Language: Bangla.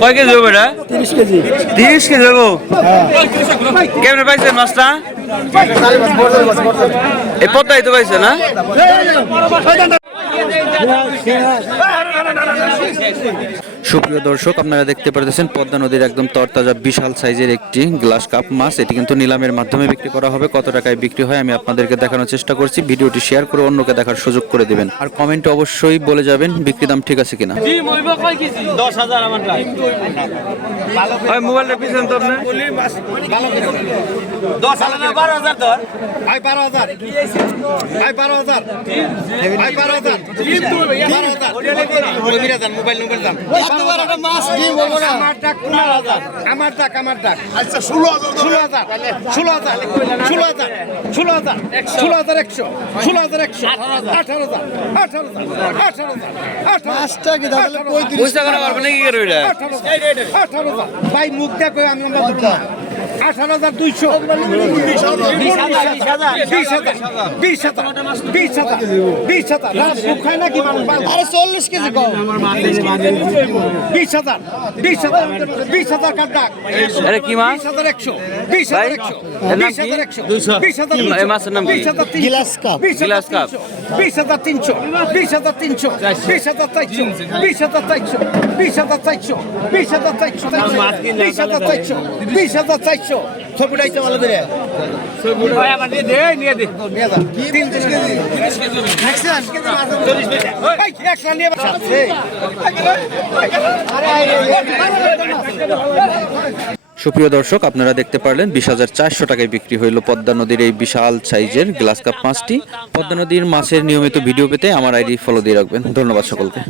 কয় কেজি হবে এটা? তিরিশ কেজি। তিরিশ কেজি হব? কেমনে পাইছেন মাছটা? এ পদ্মাই তো পাইছে না? সুপ্রিয় দর্শক আপনারা দেখতে পারতেছেন পদ্মা নদীর একদম তরতাজা বিশাল সাইজের একটি গ্লাস কাপ মাছ। এটি কিন্তু নিলামের মাধ্যমে বিক্রি করা হবে। কত টাকায় বিক্রি হয় আমি আপনাদেরকে দেখানোর চেষ্টা করছি। ভিডিওটি শেয়ার করে অন্যকে দেখার সুযোগ করে দেবেন। আর কমেন্টে অবশ্যই বলে যাবেন বিক্রি দাম ঠিক আছে কিনা। মোবাইলটা পিছন তো আপনার। ভাই বারো হাজার ভাই বারো হাজার ভাই বারো হাজার বারো হাজার মোবাইল মোবাইল দাম আমার ডাক পনেরো হাজার। আমার ডাক আমার ডাক। আচ্ছা ষোলো হাজার ষোলো হাজার ষোলো হাজার ষোলো হাজার ষোলো হাজার ষোলো হাজার একশো ষোলো হাজার একশো আঠারো হাজার আঠারো হাজার আঠারো হাজার হাজার ভাই মুখ দেখো আমি আমরা ধরবো না। আঠারো হাজার দুইশো বিশ হাজার বিশ হাজার বিশ হাজার বিশ হাজার বিশ হাজার রাত খায় নাকি আরে চল্লিশ কেজি কম বিশ হাজার বিশ হাজার বিশ হাজার কার ডাক এটা কি মাছ বিশ হাজার একশো বিশ হাজার একশো বিশ? হাজার একশো বিশ হাজার মাছের নাম? বিশ হাজার গিলাস কাপ। গিলাস কাপ। বিশ হাজার তিনশো বিশ হাজার তিনশো বিশ হাজার চারশো বিশ হাজার চারশো বিশ হাজার চারশো বিশ হাজার চারশো বিশ হাজার চারশো বিশ হাজার চারশো ছবিটাই তো ভালো করে নিয়ে যা। তিন কেজি। এই, একশো নিয়ে বাসাচ্ছে। সুপ্রিয় দর্শক আপনারা দেখতে পারলেন বিশ হাজার চারশো টাকায় বিক্রি হইল পদ্মা নদীর এই বিশাল সাইজের গ্লাস কাপ মাছটি পদ্মা নদীর মাছের নিয়মিত ভিডিও পেতে আমার আইডি ফলো দিয়ে রাখবেন ধন্যবাদ সকলকে